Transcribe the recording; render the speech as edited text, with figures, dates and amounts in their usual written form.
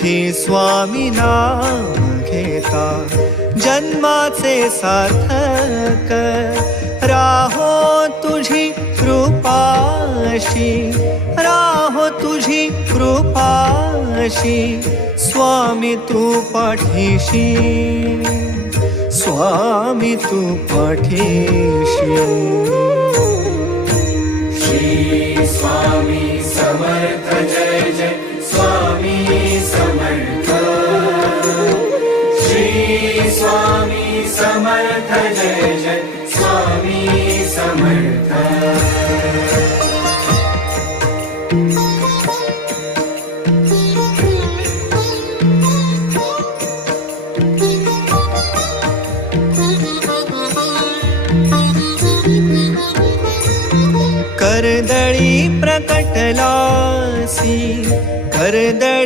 सुखी स्वामी नाम घेता जन्माचे सार्थक राहो तुझी कृपाशी राहो तुझी कृपाशी स्वामी तू पाठीशी स्वामी तू पाठीशी श्री स्वामी समर्थ जय जय स्वामी समर्थ श्री स्वामी समर्थ जय जय स्वामी समर्थ कर्दळी प्रकटलासी कर्दळी